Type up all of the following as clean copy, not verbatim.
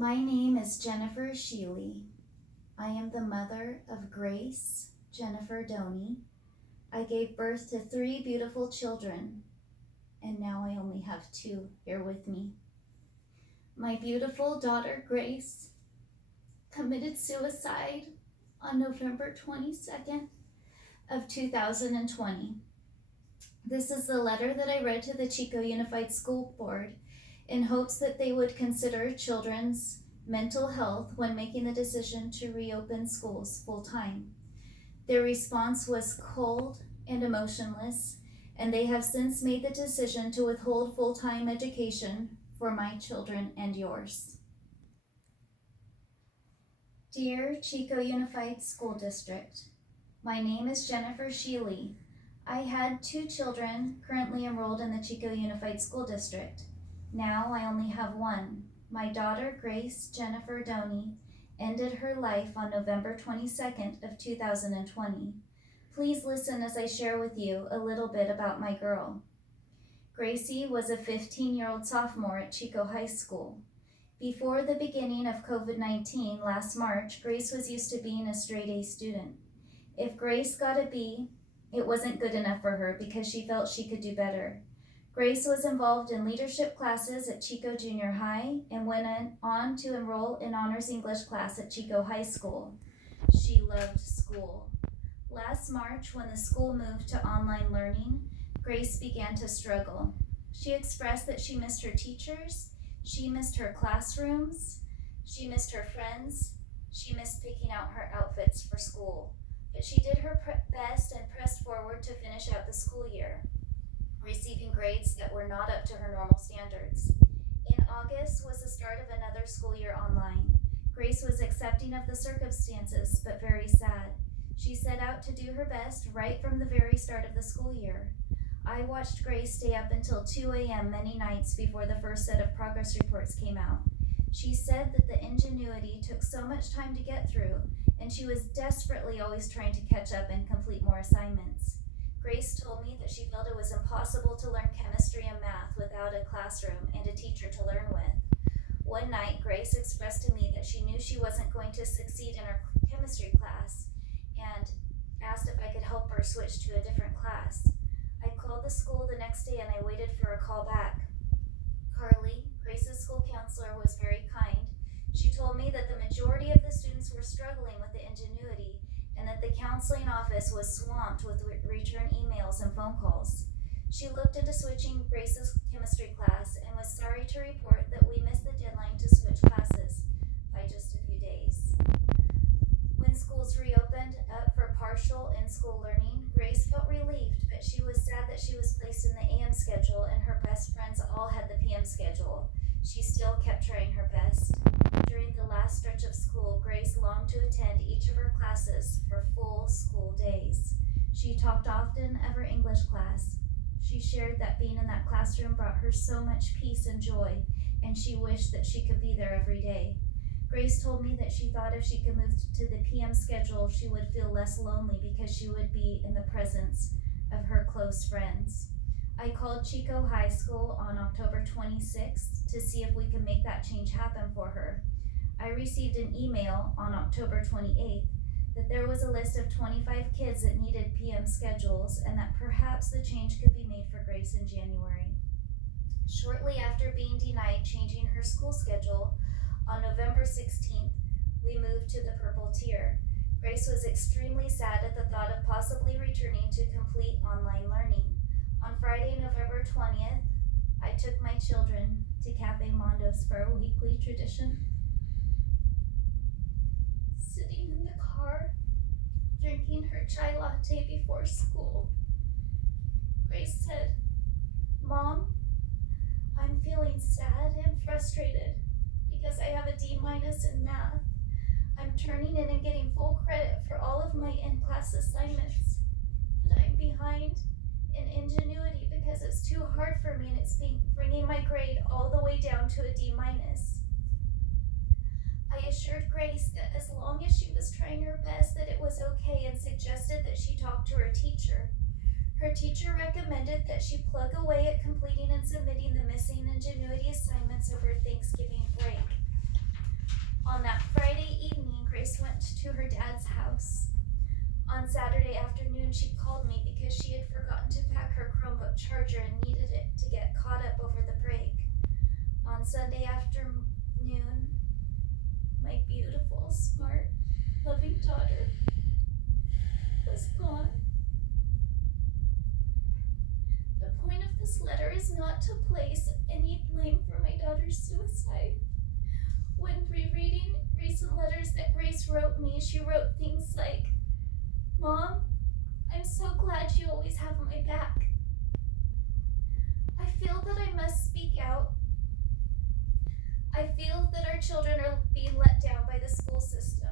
My name is Jennifer Sheely. I am the mother of Grace Jennifer Doney. I gave birth to 3 beautiful children, and now I only have 2 here with me. My beautiful daughter Grace committed suicide on November 22nd of 2020. This is the letter that I read to the Chico Unified School Board in hopes that they would consider children's mental health when making the decision to reopen schools full-time. Their response was cold and emotionless, and they have since made the decision to withhold full-time education for my children and yours. Dear Chico Unified School District, my name is Jennifer Sheely. I had 2 children currently enrolled in the Chico Unified School District. Now I only have 1. My daughter Grace Jennifer Doney ended her life on November 22nd of 2020. Please listen as I share with you a little bit about my girl. Gracie was a 15-year-old sophomore at Chico High School. Before the beginning of COVID-19 last March, Grace was used to being a straight A student. If Grace got a B, it wasn't good enough for her because she felt she could do better. Grace was involved in leadership classes at Chico Junior High and went on to enroll in honors English class at Chico High School. She loved school. Last March, when the school moved to online learning, Grace began to struggle. She expressed that she missed her teachers, she missed her classrooms, she missed her friends, she missed picking out her outfits for school. But she did her best and pressed forward to finish out the school year, receiving grades that were not up to her normal standards. In August was the start of another school year online. Grace was accepting of the circumstances, but very sad. She set out to do her best right from the very start of the school year. I watched Grace stay up until 2 a.m. many nights before the first set of progress reports came out. She said that the ingenuity took so much time to get through, and she was desperately always trying to catch up and complete more assignments. Grace told me that she felt it was impossible to learn chemistry and math without a classroom and a teacher to learn with. One night, Grace expressed to me that she knew she wasn't going to succeed in her chemistry class and asked if I could help her switch to a different class. I called the school the next day and I waited for a call back. Carly, Grace's school counselor, was very kind. She told me that the majority of the students were struggling with the ingenuity and that the counseling office was swamped with return emails and phone calls. She looked into switching Grace's chemistry class and was sorry to report that we missed the deadline to switch classes by just a few days. When schools reopened up for partial in-school learning, Grace felt relieved, but she was sad that she was placed in the AM schedule and her best friends all had the PM schedule. She still kept trying her best. During the last stretch of school, Grace longed to attend each of her classes for full school days. She talked often of her English class. She shared that being in that classroom brought her so much peace and joy, and she wished that she could be there every day. Grace told me that she thought if she could move to the PM schedule, she would feel less lonely because she would be in the presence of her close friends. I called Chico High School on October 26th to see if we could make that change happen for her. I received an email on October 28th that there was a list of 25 kids that needed PM schedules and that perhaps the change could be made for Grace in January. Shortly after being denied changing her school schedule, on November 16th, we moved to the purple tier. Grace was extremely sad at the thought of possibly returning to complete online learning. On Friday, November 20th, I took my children to Cafe Mondos for a weekly tradition. Sitting in the car, drinking her chai latte before school, Grace said, "Mom, I'm feeling sad and frustrated because I have a D- in math. I'm turning in and getting full credit for all of my in-class assignments, but I'm behind in ingenuity because it's too hard for me and it's bringing my grade all the way down to a D-. I assured Grace that as long as she was trying her best that it was okay and suggested that she talk to her teacher. Her teacher recommended that she plug away at completing and submitting the missing ingenuity assignments over Thanksgiving break. to her dad's house. On Saturday afternoon, she called me because she had forgotten to pack her Chromebook charger and needed it to get caught up over the break. On Sunday afternoon, my beautiful, smart, loving daughter was gone. The point of this letter is not to place any blame for my daughter's suicide. When rereading recent letters that Grace wrote me, she wrote things like, "Mom, I'm so glad you always have my back. I feel that I must speak out. I feel that our children are being let down by the school system.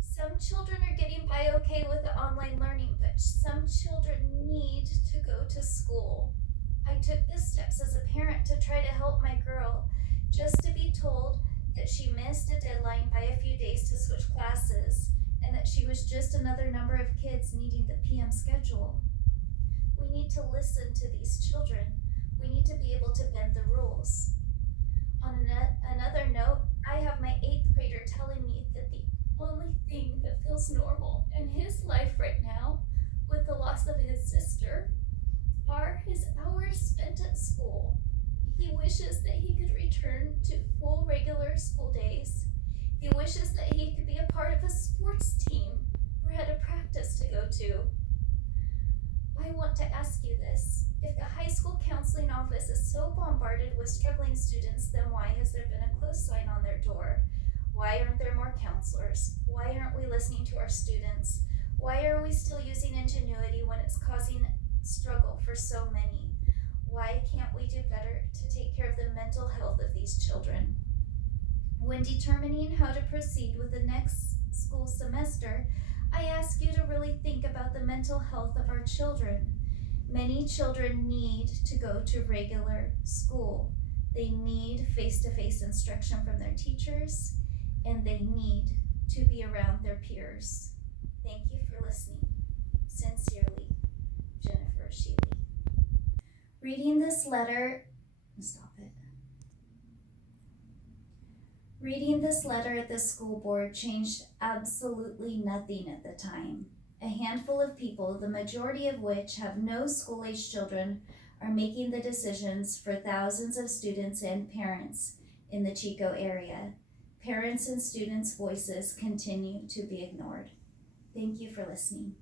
Some children are getting by okay with the online learning, but some children need to go to school. I took the steps as a parent to try to help my girl, just to be told that she missed a deadline by a few days to switch classes, and that she was just another number of kids needing the PM schedule. We need to listen to these children. We need to be able to bend the rules." On another note, I have my 8th grader telling me that the only thing that feels normal in his life right now, with the loss of his sister, are his hours spent at school. He wishes that he could return to full regular school days. He wishes that he could be a part of a sports team or had a practice to go to. I want to ask you this. If the high school counseling office is so bombarded with struggling students, then why has there been a closed sign on their door? Why aren't there more counselors? Why aren't we listening to our students? Why are we still using ingenuity when it's causing struggle for so many? Why can't we do better to take care of the mental health of these children? When determining how to proceed with the next school semester, I ask you to really think about the mental health of our children. Many children need to go to regular school. They need face-to-face instruction from their teachers, and they need to be around their peers. Thank you for listening. Sincerely, Jennifer Sheely. Reading this letter at the school board changed absolutely nothing at the time. A handful of people, the majority of which have no school-age children, are making the decisions for thousands of students and parents in the Chico area. Parents and students' voices continue to be ignored. Thank you for listening.